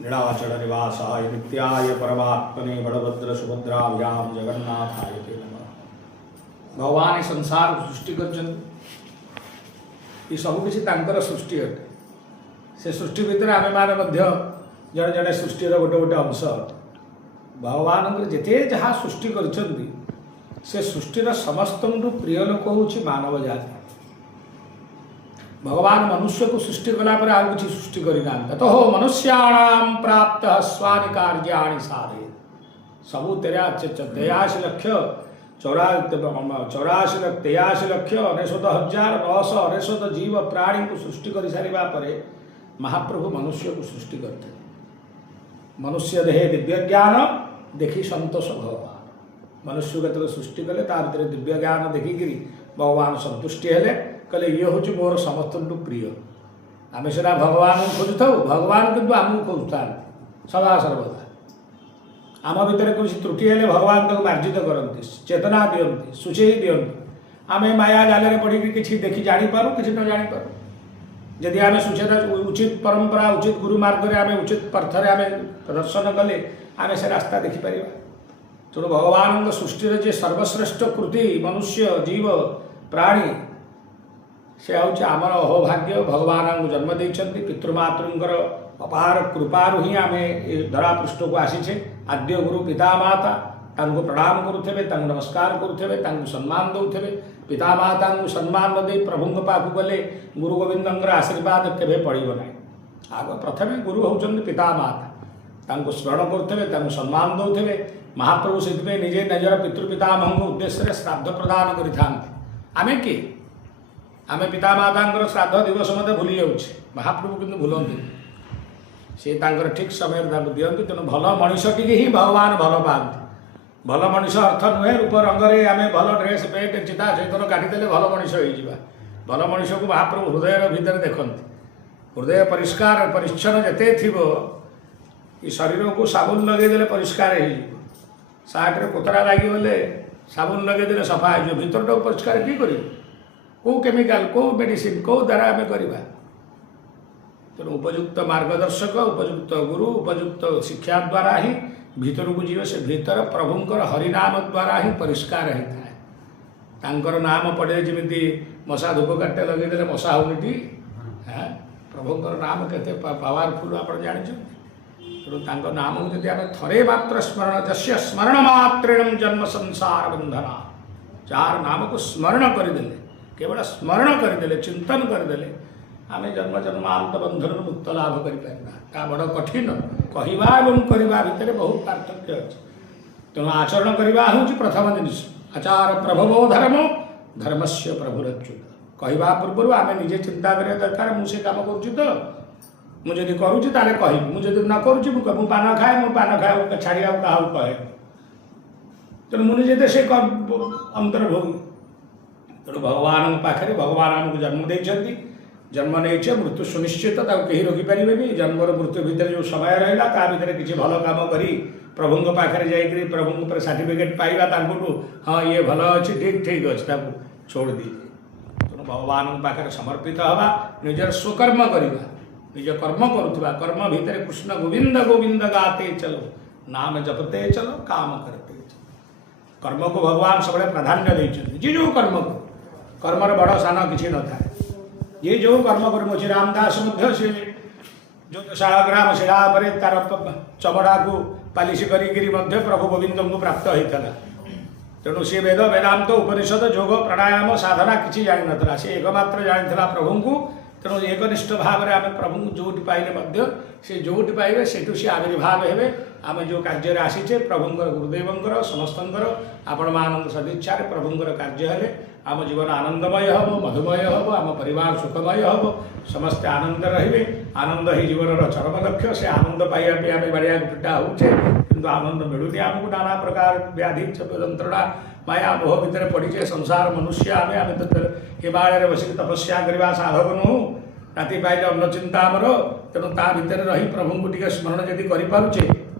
नीलाचल निवासाय नित्याय परमात्मने बलभद्र सुभद्राभ्याम जगन्नाथाय ते नमः। भगवान संसार सृष्टि कर सब किसी सृष्टि अटे से सृष्टि भितर आम मैंने जड़े जड़े सृष्टिर गोटे गोटे अंश भगवान जिते जहाँ सृष्टि कर सृष्टिर समस्त प्रिय लोक हूँ मानव जाति। भगवान मनुष्य को सृष्टि कलापर आउ कि सृष्टि करना तो मनुष्याणाम प्राप्त स्वानि कार्याणि साधे सबू 83 लक्ष 83,83,99,999 जीव प्राणी को सृष्टि कर सारा पर महाप्रभु मनुष्य को सृष्टि करते। मनुष्य देहे दिव्य ज्ञान देखी संतोष भगवान मनुष्य के सृष्टि कले भर दिव्य ज्ञान देखिक भगवान संतुष्टि हेले कहले ये हूँ मोर समस्त प्रिय। आम सीना भगवान खोजु था भगवान किंतु आमको खोजुता सदा सर्वदा आम भितर कोई त्रुटि हेले भगवान तक मार्जित करती चेतना दियंती सुचेई दियंती आम माया जाल पड़ी कि देखी जापारू कि न जापारू जदि आम सुचेता उचित परंपरा उचित गुरु मार्ग आम उचित पर्थर आम प्रदर्शन कले आम से रास्ता देखिपर। तेणु भगवान सृष्टि जे सर्वश्रेष्ठ कृति मनुष्य जीव प्राणी से हूँ आमर अहोभाग्य भगवान को जन्म देते पितृमातृंकर अपार कृपारु ही आम धरापृष्ठ को आसीचे। आद्य गुरु पिता माता तांको प्रणाम करुथे नमस्कार करुथे सम्मान दौथे पिता माता को सम्मान न दे प्रभु पाक गले गुरु गोविंद आशीर्वाद केवे पड़ो ना। आग प्रथमे गुरु होउछन्ति पिता माता स्मरण करुथे सम्मान दौथे महाप्रभु से निजे निजर पितृपितामह उद्देश्य श्राद्ध प्रदान करें कि आम पिता माता श्राद्ध दिवस मत भूली जाऊँ महाप्रभु किंतु भूलती सी ठीक समय दिखती। तेणु भल मनीष टी ही भगवान भल पाती भल मनीष अर्थ नुहे रूप रंगे आम भल ड्रेस पेट चिता चैतन काटिदेले भल मनीष हो भल मनीष को महाप्रभु हृदय भितर देखते हृदय परिष्कार परिच्छन्न जिते थी शरीर को साबुन लगेदेले परिष्कार हो सार्टे कोतरा लगिगले साबुन लगेदेले सफा हो भितर परिष्कार किए कर कौ केमिकाल कौ मेडिसिन कौ द्वारा आम करवा। तेणु उपयुक्त मार्गदर्शक उपयुक्त गुरु उपयुक्त शिक्षा द्वारा ही भीतर को जीव से भीतर प्रभुंकर हरिनाम द्वारा ही परिष्कार होता है। नाम पड़े जमी मशा धूप काटे लगेदेले मशा होनी प्रभुंकर नाम केते पावरफुल आप जानते। तेणु नाम को जब आम थरे मात्र स्मरण जस्य स्मरण मात्रेण जन्म संसार बंधना जार नाम को स्मरण करदेले केवल स्मरण करदेले चिंतन करदेले आम जन्म जन्मांत बंधन मुक्त लाभ कर बड़ कठिन कहवा और करवा भितर बहुत पार्थक्य अच्छे। तेणु आचरण करवा हूँ प्रथम जिनिस आचार प्रभवो धर्म धर्म से प्रभुरच्युत कहवा पूर्व आम निजे चिंता करिया दरकार मुझे काम कर मुझे करुँच ताले कह मुझे न करुँ पान खाए मु पान खाए छाड़ा क्या कहे तेणु मुझे से अंतर्भोगी। तेणु भगवान पाखे भगवान आमको जन्म देते जन्म नहीं मृत्यु सुनिश्चित कहीं रोकीपारे जन्मर मृत्यु भितर जो समय रहा ता भर किसी भल कम कर प्रभु पाखे जाकि प्रभु सर्टिफिकेट पाइबा हाँ ये भल अच्छे ठीक ठीक अच्छे छोड़ दी। तेणु भगवान पाखे समर्पित हवा निजर स्वकर्म करवा निज कर्म करुवा कर्म भितर कृष्ण गोविंद गोविंद गाते चलो नाम जपते चलो काम करते चलो। कर्म को भगवान सब प्राधान्य देते जी जो कर्म को कर्मर बड़ सान किसी न था ये जो कर्म कर मुझे रामदास से जो शाहग्राम शिला पर तार चमड़ा को पालिश करी प्रभु गोविंद को प्राप्त होता। तेणु सी वेद वेदांत उपनिषद जोग प्राणायाम साधना किसी जान ना सी एकमात्र जानी प्रभु को। तेणु एकनिष्ठ भाव में आम प्रभु जोटी पाइले से जोटी पाइबे से आविर्भाव हे आम जो कार्य आसीचे प्रभुंर गुरुदेवंर समस्तर आपण मान सदिच्छा प्रभुंर कार्य हेले आम जीवन आनंदमय हम मधुमय हम आम परिवार सुखमय हम समस्ते आनंद रे आनंद ही जीवन चरम लक्ष्य से आनंद पाइबा आम बाड़िया पिटा होचे कि आनंद मिलूनी आमको नाना प्रकार व्याधि यंत्रणा माया मोह भितर पड़ीचे संसार मनुष्य आम आम तो हिमालय बसिक तपस्या करवा साधक नुह राति पाइले अन्न चिंता आमर। तेणु ता भितर रही प्रभु को टे स्मरण जदि करें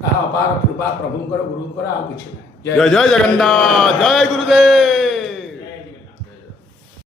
अपार कृपा प्रभुंकर गुरुंकर आ कि जय जय जगन्नाथ जय गुरुदेव।